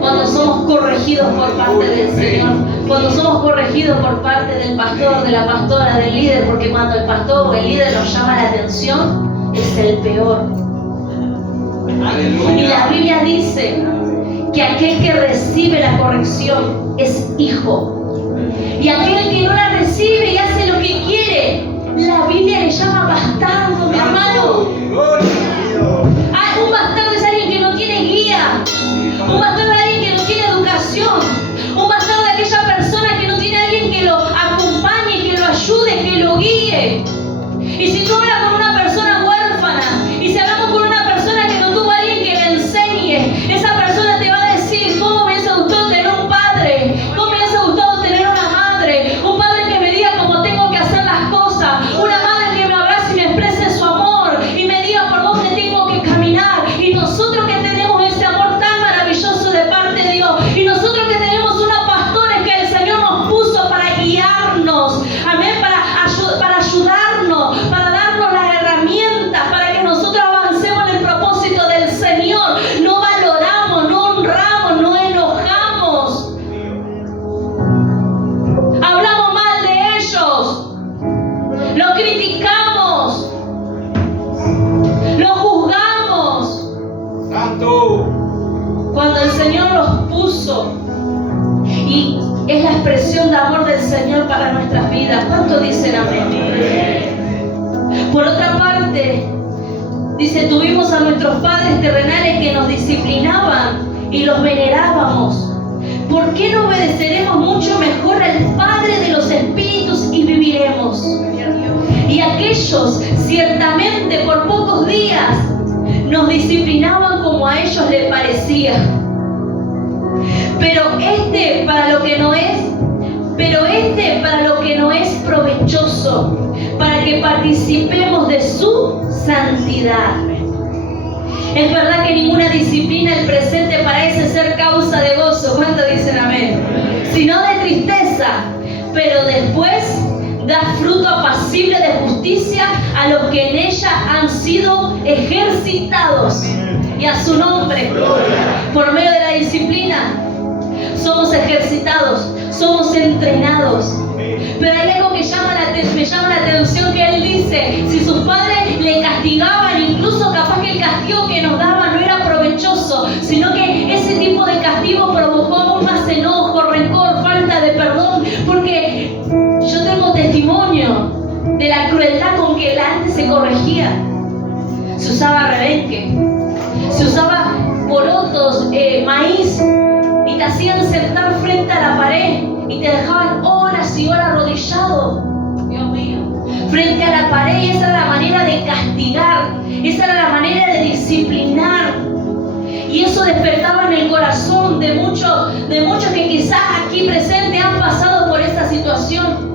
cuando somos corregidos por parte del Señor, cuando somos corregidos por parte del pastor, de la pastora, del líder, porque cuando el pastor o el líder nos llama la atención, es el peor. Y la Biblia dice que aquel que recibe la corrección es hijo. Y aquel que no la recibe y hace lo que quiere, la Biblia le llama bastardo, mi hermano. Un bastardo es alguien que no tiene guía. Un bastardo es alguien que no tiene educación. Un bastardo es aquella persona que no tiene alguien que lo acompañe, que lo ayude, que lo guíe. Y si tú hablas con una persona huérfana, y si hablamos con una persona que no tuvo a alguien que le enseñe, esa persona te va a decir: ¿cómo me hubiese gustado tener un padre? ¿Cómo me hubiese gustado tener una madre? Un padre que me diga cómo tengo que hacer las cosas. Una madre que me abrace y me exprese su amor y me diga por dónde tengo que caminar. Y nosotros que tenemos ese amor tan maravilloso de parte de Dios, y nosotros que tenemos una pastora la expresión de amor del Señor para nuestras vidas. ¿Cuántos dicen amén? Por otra parte, dice, tuvimos a nuestros padres terrenales que nos disciplinaban y los venerábamos. ¿Por qué no obedeceremos mucho mejor al Padre de los Espíritus y viviremos? Y aquellos, ciertamente por pocos días, nos disciplinaban como a ellos les parecía. Pero este para lo que no es provechoso, para que participemos de su santidad. Es verdad que ninguna disciplina el presente parece ser causa de gozo, ¿cuántos dicen amén? Sino de tristeza, pero después da fruto apacible de justicia a los que en ella han sido ejercitados. Y a su nombre, por medio de la disciplina, somos ejercitados, somos entrenados. Pero hay algo que me llama la atención, que él dice, si sus padres le castigaban, incluso capaz que el castigo que nos daban no era provechoso, sino que ese tipo de castigo provocó aún más enojo, rencor, falta de perdón, porque yo tengo testimonio de la crueldad con que antes se corregía. Se usaba rebenque, se usaba porotos, maíz, y te hacían sentar frente a la pared y te dejaban horas y horas arrodillado, Dios mío, frente a la pared. Y esa era la manera de castigar, esa era la manera de disciplinar. Y eso despertaba en el corazón de muchos que quizás aquí presentes han pasado por esta situación.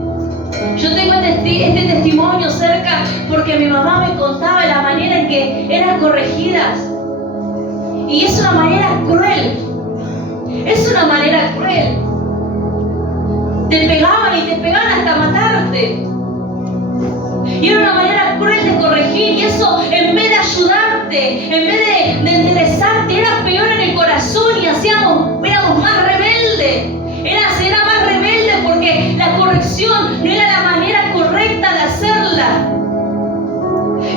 Yo tengo este testimonio cerca porque mi mamá me contaba la manera en que eran corregidas. Y es una manera cruel. Es una manera cruel. Te pegaban y te pegaban hasta matarte. Y era una manera cruel de corregir. Y eso, en vez de ayudarte, en vez de enderezarte, era peor en el corazón y éramos más rebeldes. Era más rebelde porque la corrección no era la manera correcta de hacerla.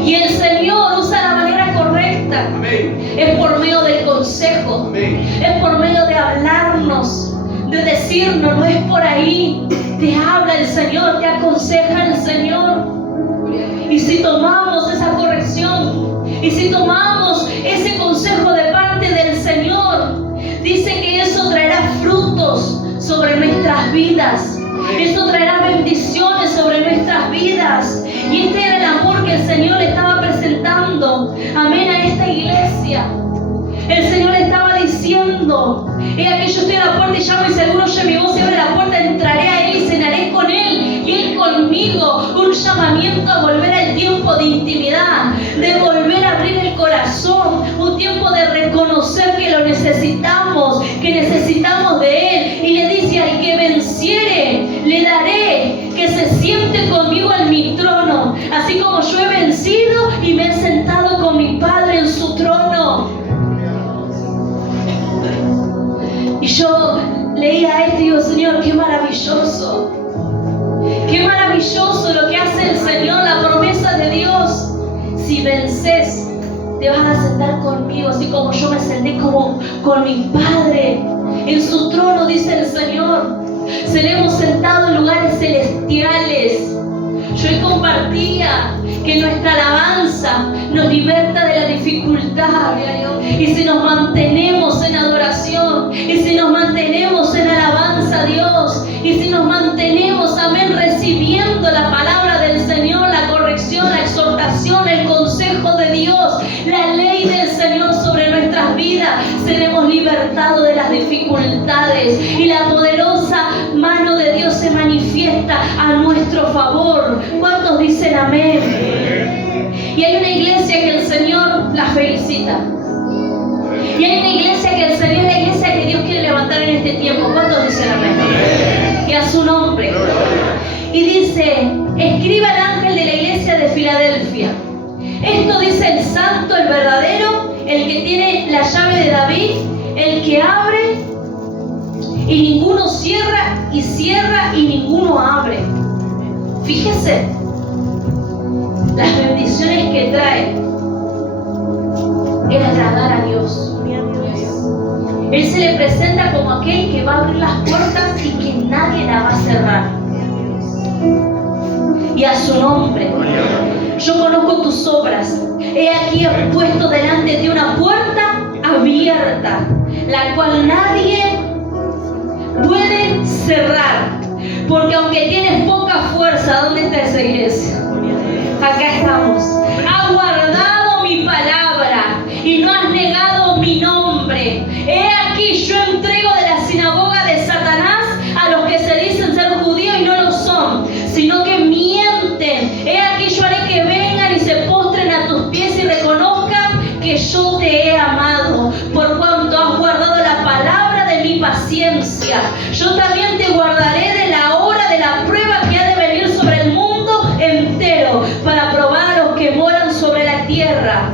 Y el Señor usa la manera correcta. Amén. Es por medio del consejo. Amén. Es por medio de hablarnos, de decirnos, no es por ahí. Te habla el Señor, te aconseja el Señor. Y si tomamos esa corrección, y si tomamos ese consejo de parte del Señor, dice que eso traerá frutos sobre nuestras vidas. Eso traerá bendiciones sobre nuestras vidas. Y este era el amor que el Señor le estaba presentando, amén, a esta iglesia. El Señor le estaba diciendo, he aquí yo estoy a la puerta y llamo, y si alguno oye mi voz y abre la puerta, entraré a él y cenaré con él y él conmigo. Un llamamiento a volver al tiempo de intimidad, de volver a abrir el corazón, un tiempo de reconocer que lo necesitamos, que necesitamos de él. Y le dice, al que venciere, le daré que se siente conmigo en mi trono, así como yo he vencido y me he sentado con mi Padre en su trono. Y yo leía esto y digo, Señor, qué maravilloso. Qué maravilloso lo que hace el Señor, la promesa de Dios. Si vences, te vas a sentar conmigo, así como yo me senté con mi Padre en su trono, dice el Señor. Seremos sentados en lugares celestiales. Yo hoy compartía que nuestra alabanza nos liberta de la dificultad. Y si nos mantenemos en adoración, y si nos mantenemos en alabanza a Dios, y si nos mantenemos, amén, recibiendo la palabra del Señor, la corrección, la exhortación, el consejo de Dios, la ley del Señor sobre nuestras vidas, seremos libertados de las dificultades y la poderosa mano de Dios se manifiesta a nuestro favor. ¿Cuántos dicen amén? Y hay una iglesia que el Señor la felicita. Y hay una iglesia que el Señor es la iglesia que Dios quiere levantar en este tiempo. ¿Cuántos dicen amén? Y a su nombre. Y dice, escriba al ángel de la iglesia de Filadelfia. Esto dice el santo, el verdadero, el que tiene la llave de David, el que abre y ninguno cierra, y cierra y ninguno abre. Fíjese las bendiciones que trae el agradar a Dios, Él se le presenta como aquel que va a abrir las puertas y que nadie la va a cerrar. Y a su nombre. Yo conozco tus obras. He aquí puesto delante de una puerta abierta, la cual nadie puede cerrar. Porque aunque tienes poca fuerza, ¿dónde está esa iglesia? Acá estamos. Has guardado mi palabra y no has negado mi nombre. He aquí yo entrego de la sinagoga de Satanás a los que se dicen ser judíos y no lo son, sino que mienten. He aquí yo haré que vengan y se postren a tus pies y reconozcan que yo te he amado, por cuanto has guardado la palabra de mi paciencia. Yo también te guardaré de la hora de la prueba que ha de venir sobre el mundo entero, para probar a los que moran sobre la tierra.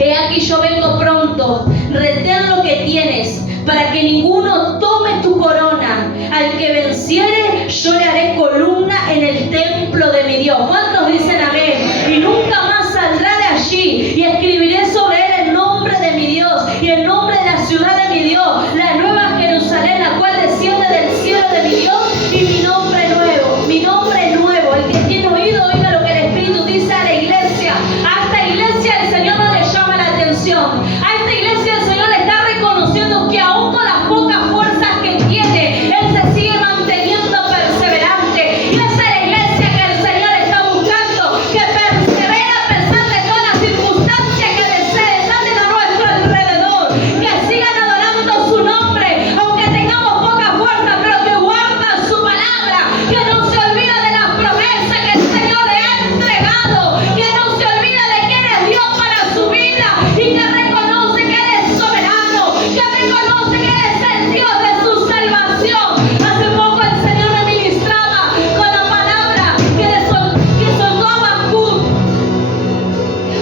He aquí yo vengo pronto. Retén lo que tienes, para que ninguno tome tu corona. Al que venciere, yo le haré columna en el templo de mi Dios. ¿Cuántos dicen amén? Y nunca más saldrá de allí. Y escribiré sobre él el nombre de mi Dios y el nombre de la ciudad de mi Dios, la nueva Jerusalén, la cual desciende del cielo de mi Dios, y mi nombre nuevo, mi nombre nuevo. El que tiene oído, oiga lo que el Espíritu dice a la iglesia. A esta iglesia el Señor no le llama la atención. A esta iglesia el Señor le está reconociendo que aún con las pocas fuerzas que tiene, Él se sigue manteniendo perseverante. Y esa es la iglesia que el Señor está buscando, que persevera a pesar de todas las circunstancias que desatan a nuestro alrededor, que sigan adorando su nombre, aunque tengamos poca fuerza, pero que guardan su palabra, que no se olvida de las promesas que el Señor le ha entregado, que no se olvida de quién es Dios para su vida, y que reconoce que Él es soberano, que reconoce que Él es el Dios de su salvación. Hace poco el Señor me ministraba con la palabra que soltó Habacuc.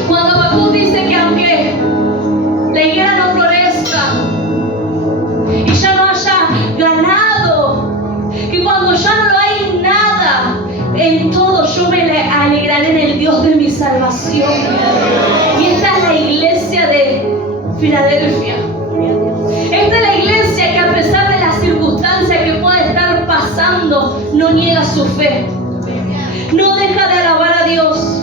Cuando Habacuc dice que aunque la higuera no florezca y ya no haya ganado, que cuando ya no hay nada, en todo yo me alegraré en el Dios de mi salvación. Y esta es la iglesia de Filadelfia. Esta es la iglesia que a pesar de las circunstancias que pueda estar pasando, no niega su fe, no deja de alabar a Dios,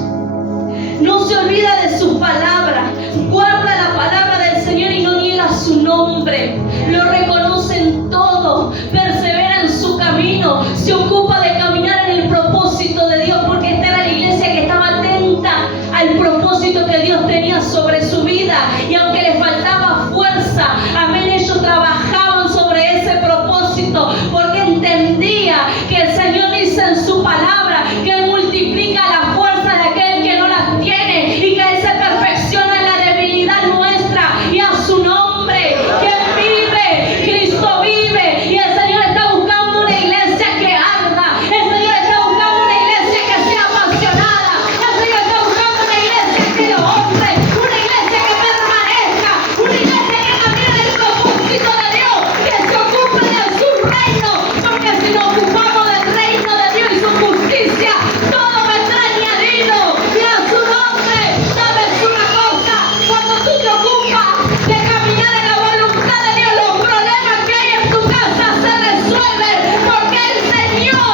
no se olvida de su palabra, guarda la palabra del Señor y no niega su nombre, lo reconoce en todo, persevera en su camino, se ocupa de caminar en el propósito de Dios, porque esta era la iglesia que estaba atenta al propósito que Dios tenía sobre su vida. Y aunque les faltaba fuerza, amén, ellos trabajaban sobre ese propósito, porque entendía que el Señor dice en su palabra que Él multiplica la fuerza de aquel que no las tiene, y que Él se perfecciona en la debilidad nuestra. Y a su nombre, quien vive, Cristo vive. Y el Señor está buscando una iglesia que arda, el Señor está buscando una iglesia que sea apasionada, el Señor está buscando una iglesia que lo honre, una iglesia que permanezca, una iglesia que camine en el propósito de Dios, que se ocupe de su reino, porque si nos ocupamos del reino de Dios y su justicia, todo vendrá añadido. Y a su nombre, sabes una cosa, cuando tú te ocupas de caminar en la voluntad de Dios, los problemas que hay en tu casa se resuelven, porque el Señor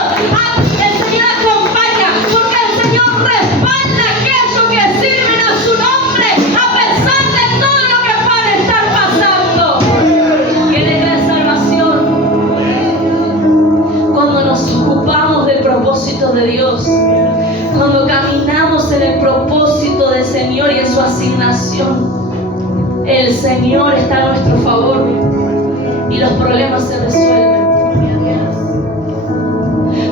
acompaña, porque el Señor respalda a aquellos que sirven a su nombre, a pesar de todo lo que puede estar pasando. ¿Quién trae salvación? Cuando nos ocupamos del propósito de Dios, cuando caminamos en el propósito del Señor y en su asignación, el Señor está a nuestro favor y los problemas se resuelven.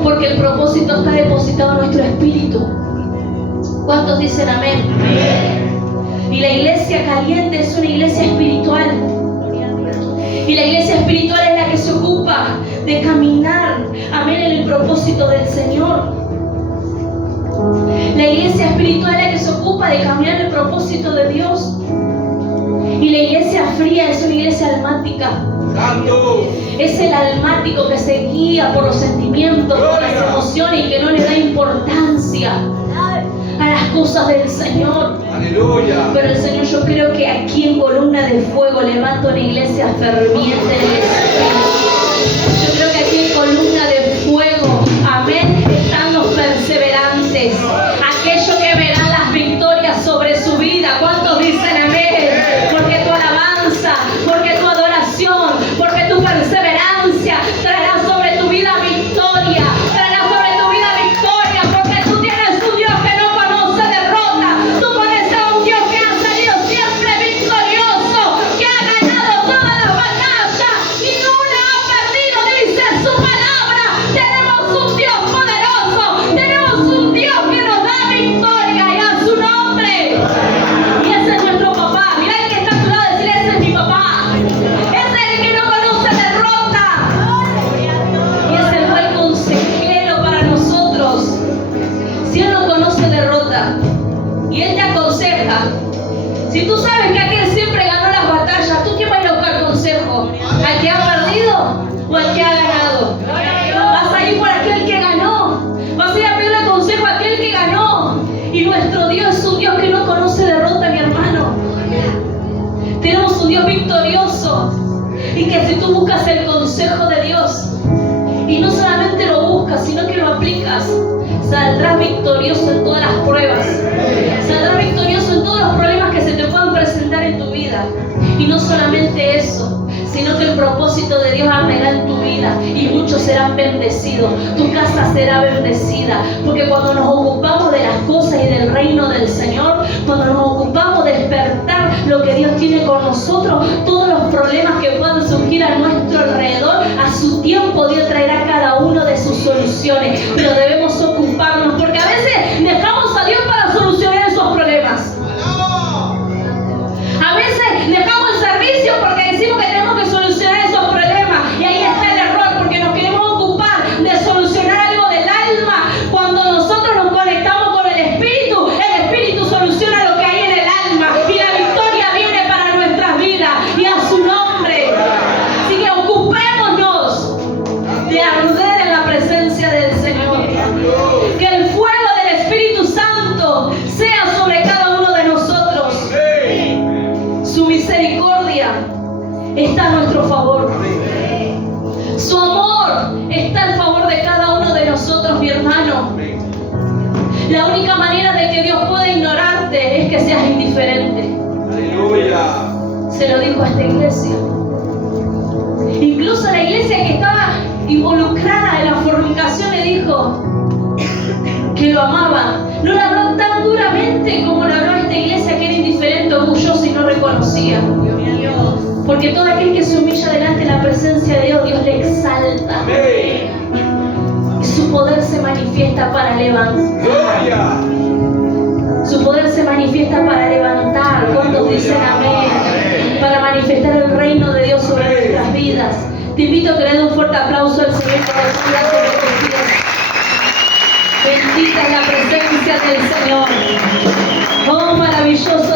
Porque el propósito está depositado en nuestro espíritu. ¿Cuántos dicen amén? Y la iglesia caliente es una iglesia espiritual. Y la iglesia espiritual es la que se ocupa de caminar, amén, en el propósito del Señor. La iglesia espiritual es la que se ocupa de caminar en el propósito de Dios. Y la iglesia fría es una iglesia almática. Santo. Es el almático que se guía por los sentimientos, por las emociones y que no le da importancia a las cosas del Señor. Aleluya. Pero el Señor, yo creo que aquí en Columna de Fuego levanta una iglesia ferviente en el Espíritu. Yo creo que aquí en Columna de Fuego, amén, están los perseverantes, aquellos que verán las victorias sobre su vida. ¿Cuántos dicen amén? Porque tu alabanza, porque tu adoración, porque tu perseverancia traerá sobre tu vida victoria, traerá sobre tu vida victoria, porque tú tienes un Dios que no conoce derrota. Tú pones a un Dios que ha salido siempre victorioso, que ha ganado todas las batallas, ni una ha perdido, dice su palabra. Tenemos un Dios poderoso, tenemos un Dios que nos da victoria, y a su nombre. Y ese es nuestro papá. Mira el que está a tu lado, decirle: ese es mi papá. Ese es el que no conoce derrota. Y es el buen consejero para nosotros. Si Él no conoce derrota y Él te aconseja, si tú sabes que aquel siempre ganó las batallas, ¿tú quién vas a ir a buscar consejo? ¿Al que ha perdido o al que ha ganado? Vas a ir por aquel que ganó. Vas a ir a pedirle consejo a aquel que ganó. Y nuestro Dios es un Dios que no conoce derrota, mi hermano. Tenemos un Dios victorioso. Y que si tú buscas el consejo de Dios y no solamente lo buscas, sino que lo aplicas, saldrás victorioso en todas las pruebas. Saldrás victorioso en todos los problemas que se te puedan presentar en tu vida. Y no solamente eso, sino que el propósito de Dios arderá en tu vida y muchos serán bendecidos. Tu casa será bendecida, porque cuando nos ocupamos de las cosas y del reino del Señor, cuando nos ocupamos de despertar lo que Dios tiene con nosotros, todos los problemas que puedan surgir a nuestro alrededor, a su tiempo Dios traerá cada uno de sus soluciones. Pero debemos ocuparnos, porque a veces dejamos a Dios para solucionar esos problemas. A veces dejamos el servicio porque decimos que tenemos que solucionar esos problemas, y ahí está el error, porque nos queremos ocupar de solucionar algo del alma. Cuando nosotros nos conectamos con el Espíritu soluciona lo que hay en el alma, y la victoria viene para nuestras vidas, y a su nombre. Así que ocupémonos de arder en la presencia del Señor. Que el fuego del Espíritu Santo sea sobre cada uno de nosotros. Su misericordia está a nuestro favor. Su amor está al favor de cada uno de nosotros, mi hermano. La única manera de que Dios pueda ignorarte es que seas indiferente. Aleluya. Se lo dijo a esta iglesia. Incluso la iglesia que estaba involucrada en la fornicación le dijo que lo amaba. No lo habló tan duramente como lo habló a esta iglesia que era indiferente, orgullosa y no reconocía. Porque todo aquel que se humilla delante de la presencia de Dios, Dios le exalta. Y su poder se manifiesta para levantar. Gloria. Su poder se manifiesta para levantar. ¿Cuántos dicen amén? Para manifestar el reino de Dios sobre nuestras vidas. Te invito a que le dé un fuerte aplauso al Señor por el sobre tus pies. Bendita es la presencia del Señor.